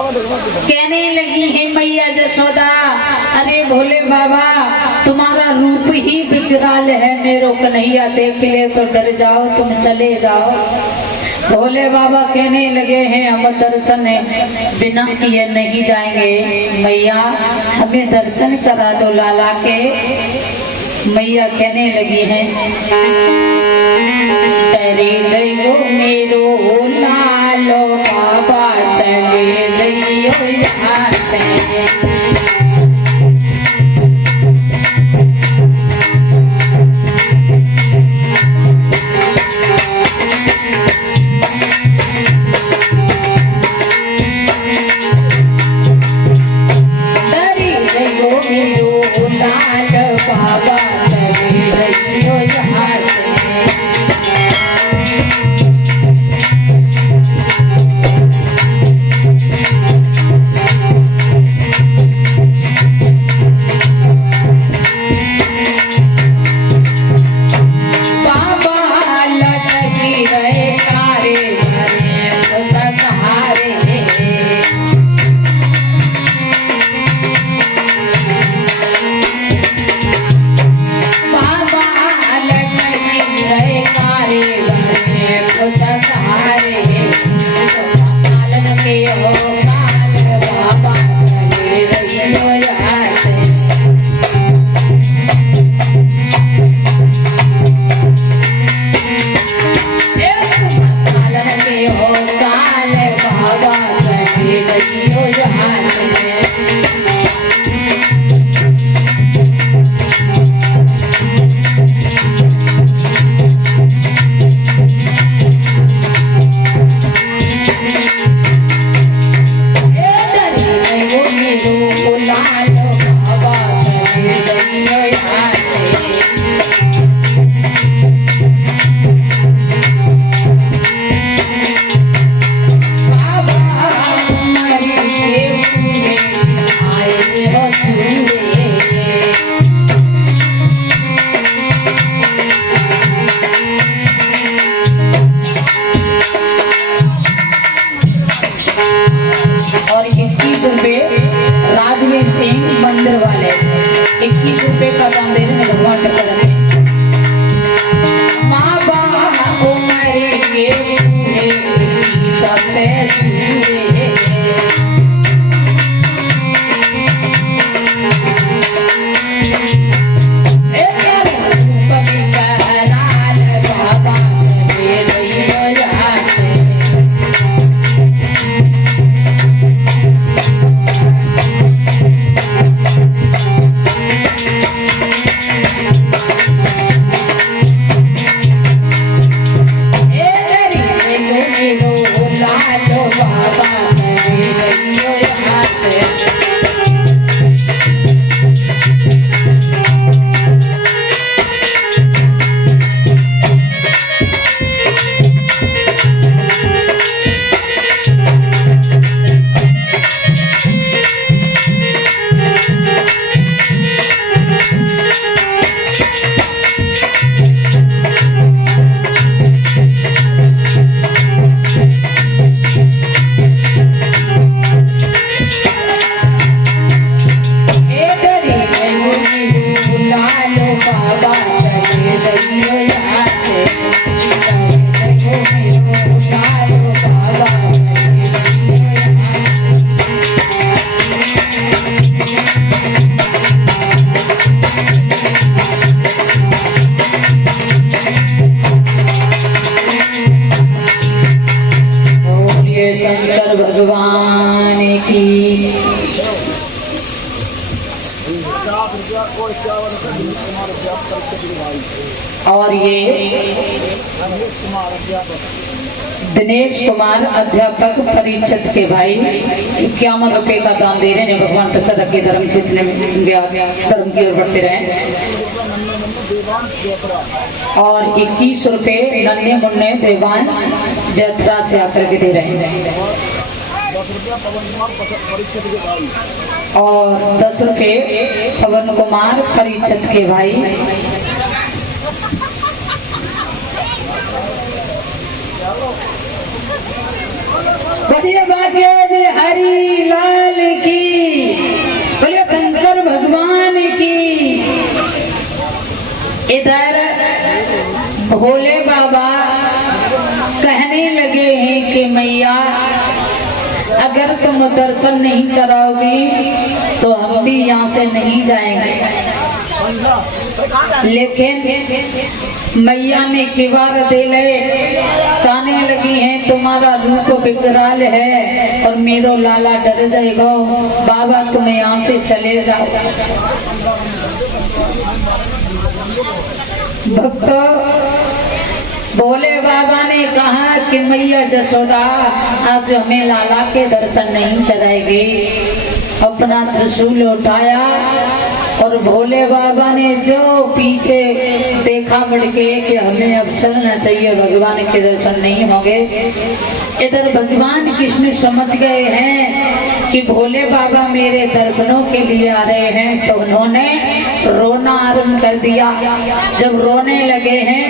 कहने लगी है मैया जसोदा, अरे भोले बाबा तुम्हारा रूप ही विकराल है, मेरो कन्हैया देख ले तो डर जाओ, तुम चले जाओ। भोले बाबा कहने लगे हैं हम दर्शन बिना किए नहीं जाएंगे, मैया हमें दर्शन करा दो लाला के। मैया कहने लगी हैं डरे जइयो मेरो लालो बाबा, चले जइयो यहाँ से। और 21 रुपए राजवीर सिंह मंदिर वाले 21 रुपए का दाम दे रहे हैं भगवान का सदन। माँ बाप उम्र के सीसा पे झूले, शंकर भगवान की। और ये दिनेश कुमार अध्यापक परिषद के भाई 51 रुपए का दाम दे रहे हैं। भगवान प्रसाद के धर्म क्षेत्र में धर्म की ओर बढ़ते रहे। और 21 रुपए नन्हे मुन्ने देवांश जयत्रा से आकर के दे रहे हैं। और 10 रुपए पवन कुमार परिषद के भाई। बढ़िया बात है हरी भोले बाबा कहने लगे हैं कि मैया अगर तुम दर्शन नहीं कराओगी तो हम भी यहाँ से नहीं जाएंगे। लेकिन मैया ने किवार दे ले, कहने लगी हैं तुम्हारा रूप विकराल है और मेरो लाला डर जाएगा, बाबा तुम यहाँ से चले जाओ। भक्तों, भोले बाबा ने कहा कि मैया जसोदा आज हमें लाला के दर्शन नहीं कराएगी। अपना त्रिशूल उठाया और भोले बाबा ने जो पीछे देखा बढ़ के कि हमें अब चलना चाहिए, भगवान के दर्शन नहीं होंगे। इधर भगवान कृष्ण समझ गए हैं कि भोले बाबा मेरे दर्शनों के लिए आ रहे हैं, तो उन्होंने रोना आरंभ कर दिया। जब रोने लगे हैं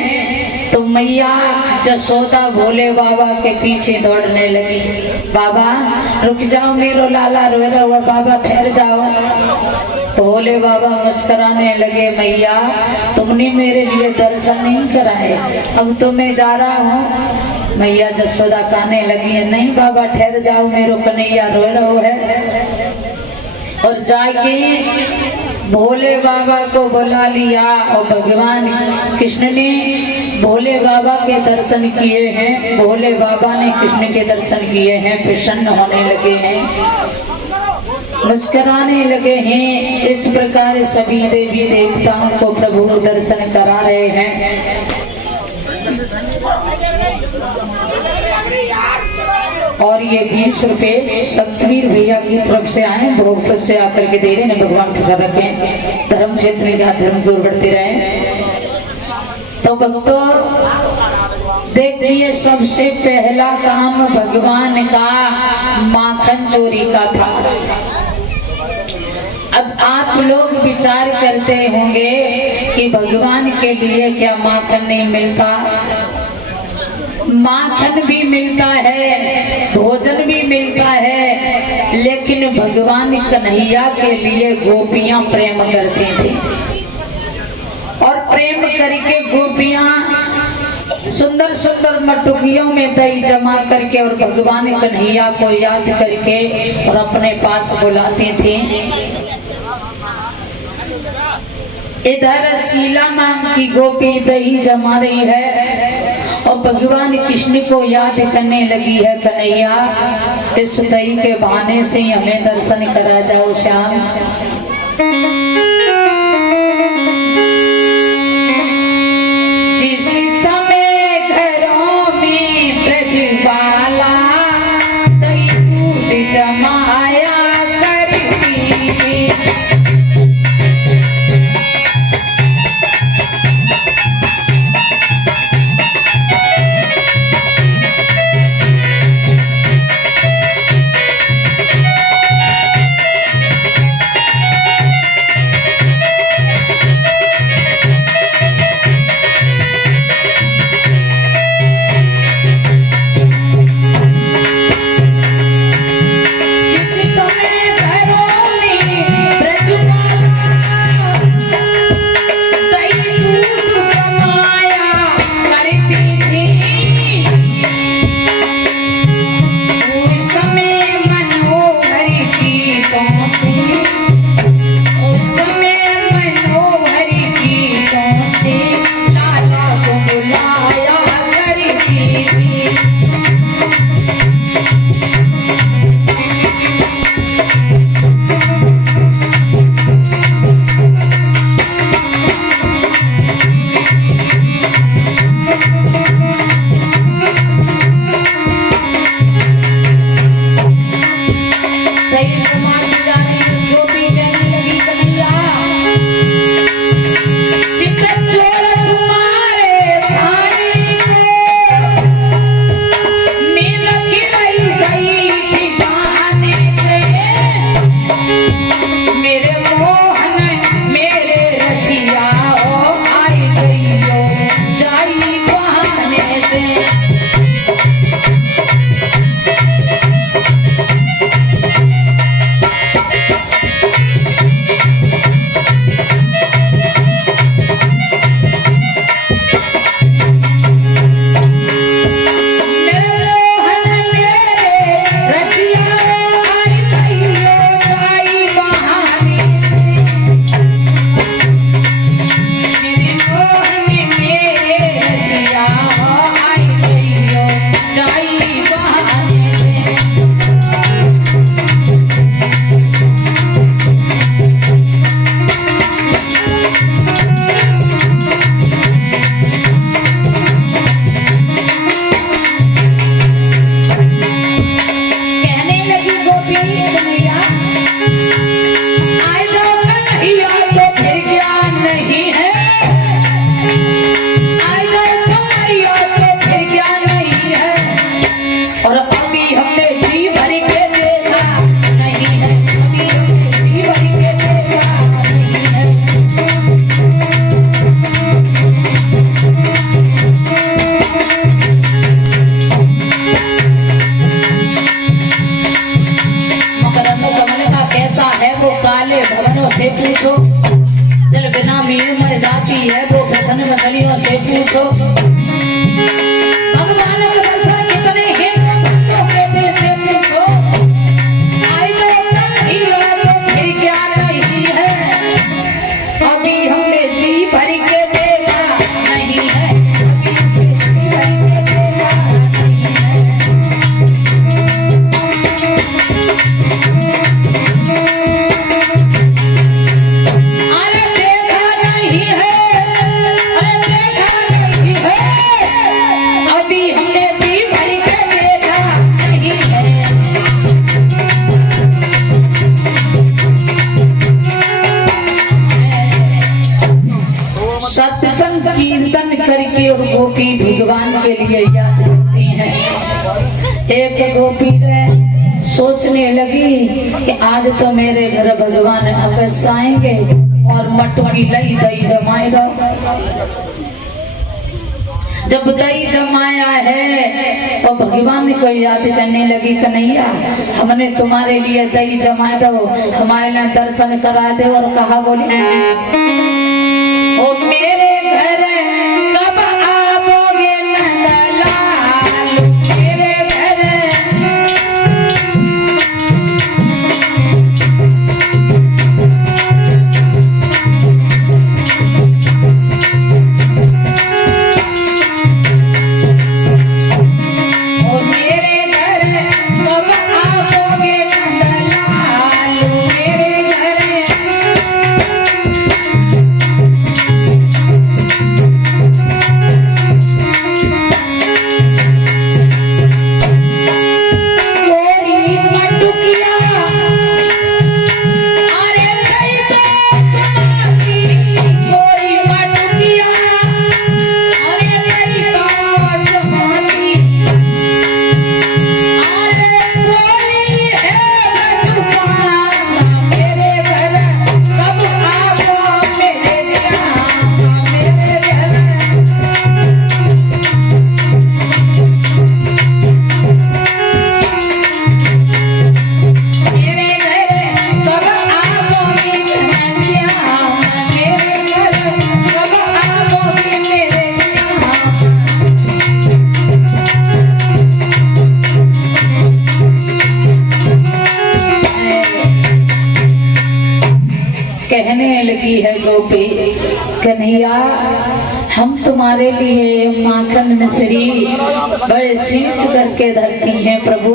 तो मैया जसोदा भोले बाबा के पीछे दौड़ने लगी। बाबा रुक जाओ, मेरो लाला रो रहा हुआ, बाबा ठहर जाओ। भोले बाबा मुस्कुराने लगे, मैया तुमने मेरे लिए दर्शन नहीं कराए, अब तो मैं जा रहा हूँ। मैया जसोदा कहने लगी, नहीं बाबा ठहर जाओ, मेरो कन्हैया रो रहा है। और जाके भोले बाबा को बुला लिया और भगवान कृष्ण ने भोले बाबा के दर्शन किए हैं। भोले बाबा ने कृष्ण के दर्शन किए हैं, प्रसन्न होने लगे हैं, मुस्कुराने लगे हैं। इस प्रकार सभी देवी देवताओं को प्रभु दर्शन करा रहे हैं। और ये 20 रुपए सतवीर भैया की तरफ से आए, भोग से आकर के दे रहे हैं। भगवान के सब रखें, धर्म क्षेत्र में धर्म दूर बढ़ते रहे। तो भक्तों देखिए, सबसे पहला काम भगवान का माखन चोरी का था। अब आप लोग विचार करते होंगे कि भगवान के लिए क्या माखन नहीं मिलता? माखन भी मिलता है, भोजन भी मिलता है, लेकिन भगवान कन्हैया के लिए गोपियां प्रेम करती थी। और प्रेम करके गोपियां सुंदर सुंदर मटुकियों में दही जमा करके और भगवान कन्हैया को याद करके और अपने पास बुलाती थी। इधर शीला नाम की गोपी दही जमा रही है और भगवान कृष्ण को याद करने लगी है, कन्हैया इस दही के बहाने से हमें दर्शन करा जाओ श्याम। जिस समय घरों में ब्रजबाला दही दूध जमाया करती, की है वो प्रसन्न मछलियों से पूछो। भगवान के दर्शन कितने हैं भक्तों के दिल से पूछो। आई तो नहीं है तो फिर क्या नहीं है, अभी हमने जी भर के देखा नहीं है, अभी हमने जी भर के देखा नहीं है। अरे देखा नहीं है, अरे देखा नहीं है, अभी हमने जी भर के देखा नहीं है। सत्संग कीर्तन करके और गोपी भगवान के लिए याद करती हैं। एक गोपी ने सोचने लगी कि आज तो मेरे घर भगवान अवश्य आएंगे और मटकी लई दही जमाएगा। जब दही जमाया है तो भगवान को याद करने लगी, कन्हैया हमने तुम्हारे लिए दही जमा दो, हमारे लिए दर्शन करा दे। और कहा बोली, ओ मेरे घर कब आओगे नंदलाल, मेरे घर ओ मेरे घर कब आओगे नंदलाल, मेरे घर कहने लगी है गोपी, कन्हैया हम तुम्हारे लिए माखन मिश्री बड़े सींच करके धरती हैं प्रभु,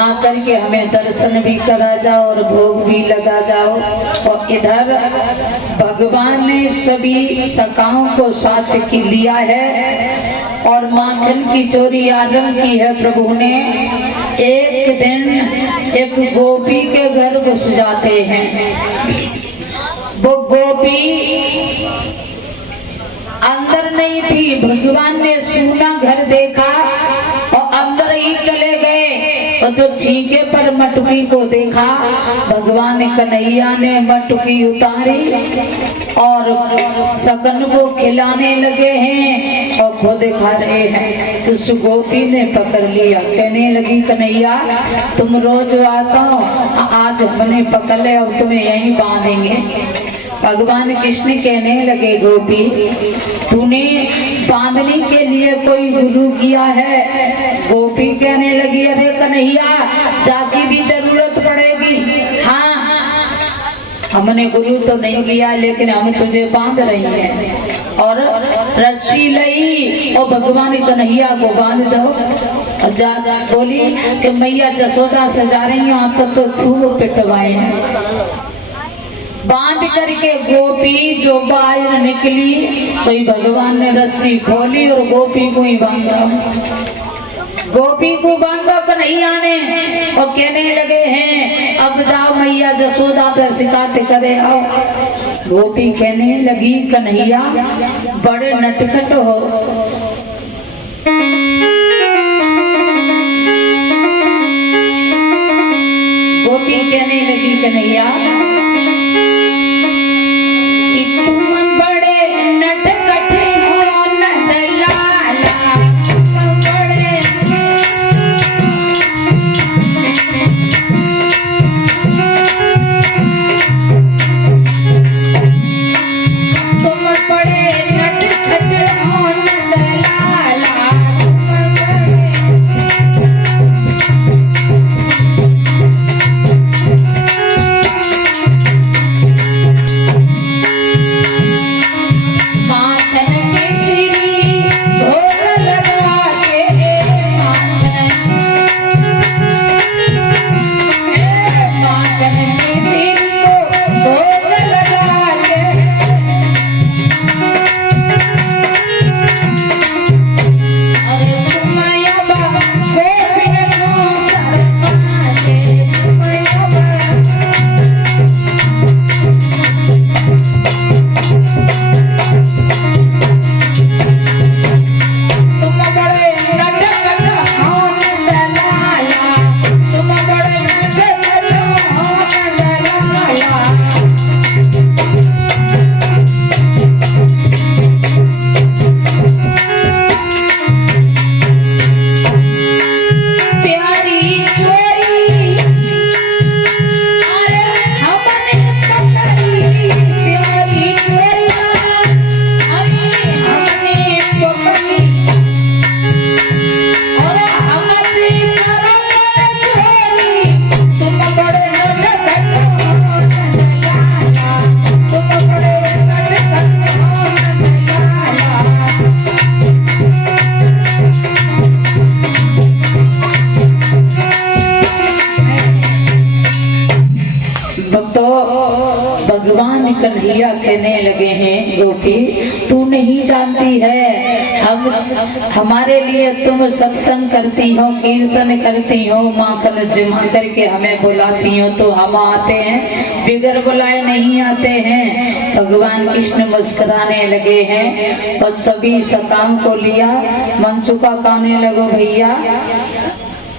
आकर के हमें दर्शन भी करा जाओ और भोग भी लगा जाओ। और इधर भगवान ने सभी सखाओं को साथ की लिया है और माखन की चोरी आरंभ की है प्रभु ने। एक दिन एक गोपी के घर घुस जाते हैं। वो गोपी अंदर नहीं थी, भगवान ने सूना घर देखा और अंदर ही चले गए। तो छींके पर मटकी को देखा, भगवान कन्हैया ने मटकी उतारी और सकन को खिलाने लगे हैं और खुद खा रहे हैं। उस गोपी ने पकड़ लिया, कहने लगी कन्हैया तुम रोज आता हो, आज हमने पकड़ ले, अब तुम्हें यहीं बांधेंगे। भगवान कृष्ण कहने लगे गोपी तूने बांधने के लिए कोई गुरु किया है? गोपी कहने लगी अरे कन्हैया जाकी भी जरूरत पड़ेगी। हाँ हमने गुरु तो नहीं किया लेकिन हम तुझे बांध रही हैं। और रस्सी लई और भगवान कन्हैया को बांध दो। और जा बोली कि मैया जसोदा से जा रही हूँ, आप तो खूब पिटवाए हैं। बांध करके गोपी जो बाहर निकली तो भगवान ने रस्सी खोली और गोपी को ही बांधा। गोपी को बांधा कन्हैया ने और कहने लगे हैं अब जाओ मैया जसोदा पे शिकायत करे आओ। गोपी कहने लगी कन्हैया बड़े नटखट हो, गोपी कहने लगी कन्हैया कि तुम बड़े नटखट हो नंदलाला, तुम बड़े भक्तों, भगवान कन्हैया कहने लगे हैं गोपी, तू नहीं जानती है हम हमारे लिए तुम सत्संग करती हो, कीर्तन करती हो, माखन जमा करके हमें बुलाती हो तो हम आते हैं, बिगर बुलाए नहीं आते हैं। भगवान कृष्ण मुस्कुराने लगे हैं और सभी सकाम को लिया, मनसुखा कहने लगो भैया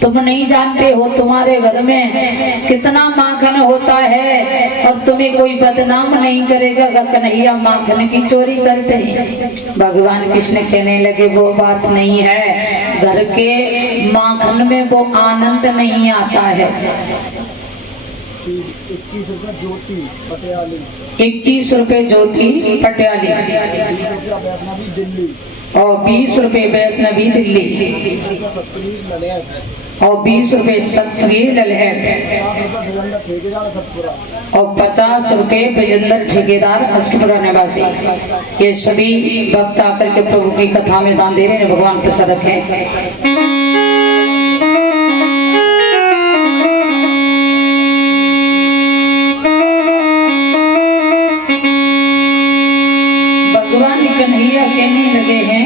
तुम नहीं जानते हो तुम्हारे घर में कितना माखन होता है और तुम्हें कोई बदनाम नहीं करेगा कि कन्हैया माखन की चोरी करते हैं। भगवान कृष्ण कहने लगे वो बात नहीं है, घर के माखन में वो आनंद नहीं आता है। 21 रुपए ज्योति पटियाली, 21 रुपए ज्योति पटियाली, 20 रुपया वैष्णवी दिल्ली, और 20 रुपए वैष्णवी दिल्ली, 20 रुपया सतपुरी ललित, और 20 रुपए सतवीर ललहेट, 50 रुपया ठेकेदार सतपुरा, और 50 रुपए विजेंद्र ठेकेदार अष्टपुरा निवासी। ये सभी भक्त आकर के प्रभु की कथा में दान दे रहे हैं, भगवान प्रसन्न रखें। भगवान कन्हैया कहने लगे हैं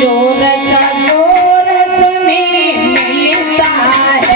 जो रस गोरस में मिलता है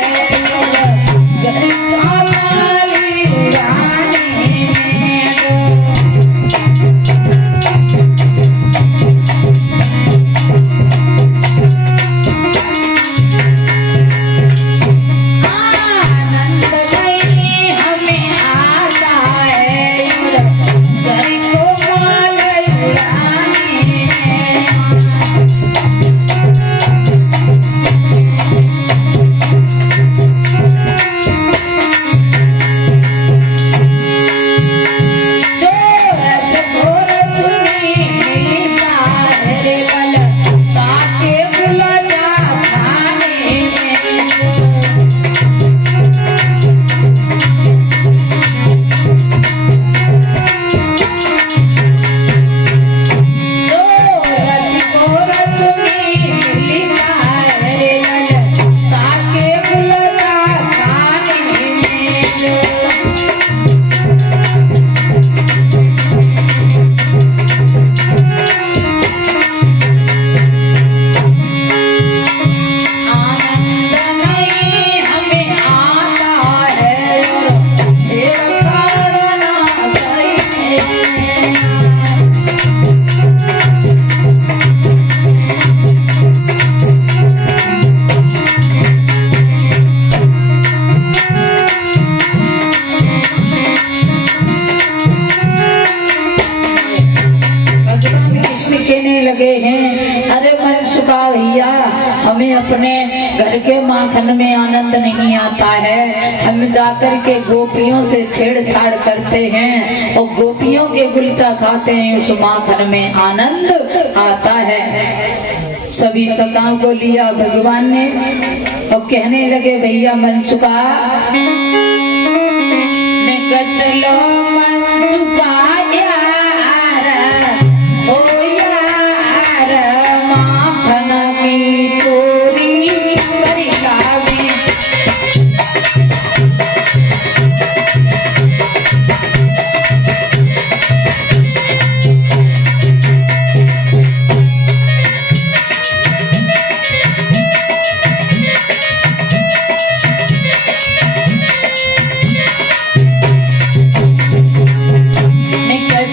लगे हैं अरे मनसुखा भैया हमें अपने घर के माखन में आनंद नहीं आता है, हम जाकर के गोपियों से छेड़छाड़ करते हैं और गोपियों के गुलचा खाते हैं, उस माखन में आनंद आता है। सभी सकाओं को लिया भगवान ने और कहने लगे भैया मनसुखा चलो मनसुखा यार ओ यार माखन की चोरी करेगा भी निकल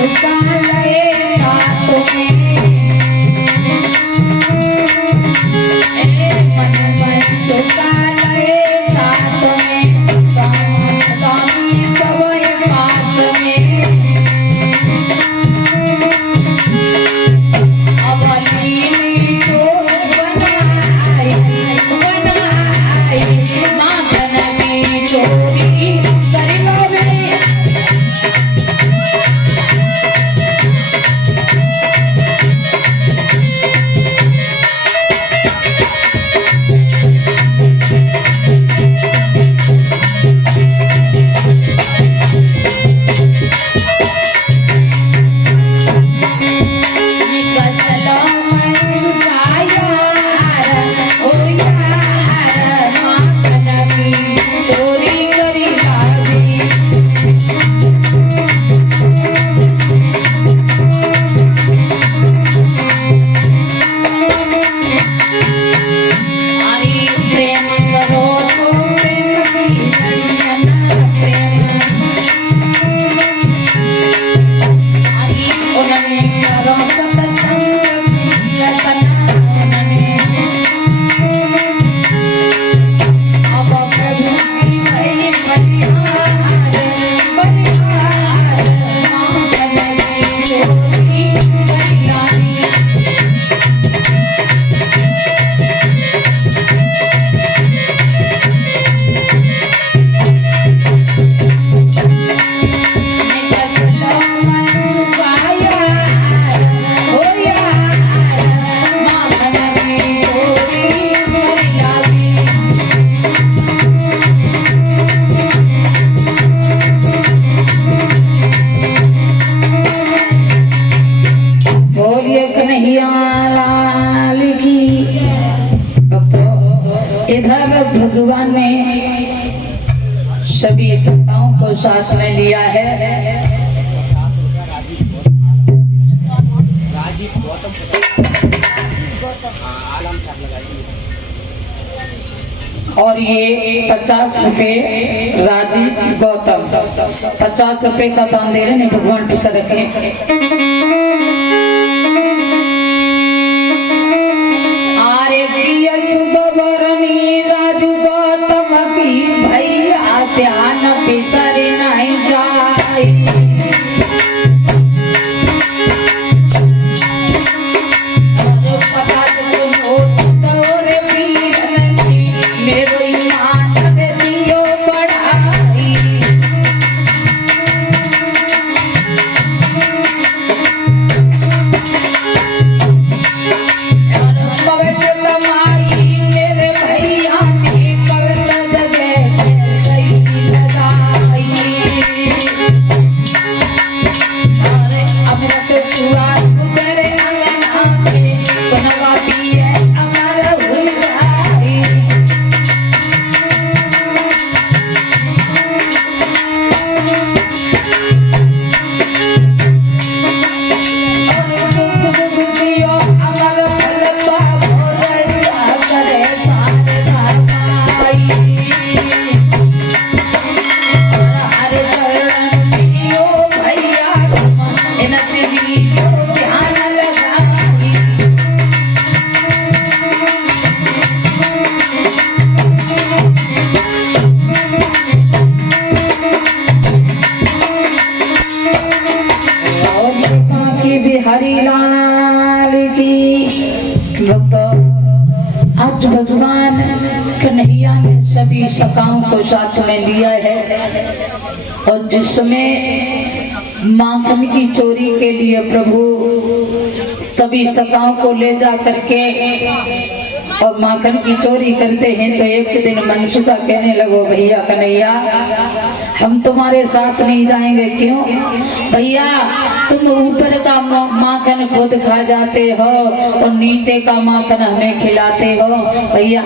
सुखा लगे साथ में, मन मन सुखा लगे साथ में, कामी सवय पास में, अवली तो बनाई माखन की चोरी करी में। इधर भगवान ने सभी सताओं को साथ में लिया है। और ये 50 रुपए राजीव गौतम, 50 रुपए का दाम दे रहे हैं भगवान की सड़क है। ध्यान बिसरे नहीं जाए, पता तो तोरे पीर मेरो ईमान दियो बढ़ाई, पवित्र कमाई मेरे भैया ने पवित्र जगह हरिलाल की। आज भगवान कन्हैया ने सभी सखाओं को साथ में लिया है और जिसमें माखन की चोरी के लिए प्रभु सभी सखाओं को ले जा करके और माखन की चोरी करते हैं तो एक दिन मनसुखा कहने लगो भैया कन्हैया हम तुम्हारे साथ नहीं जाएंगे। क्यों भैया, तुम ऊपर का माखन खुद खा जाते हो और नीचे का माखन हमें खिलाते हो। भैया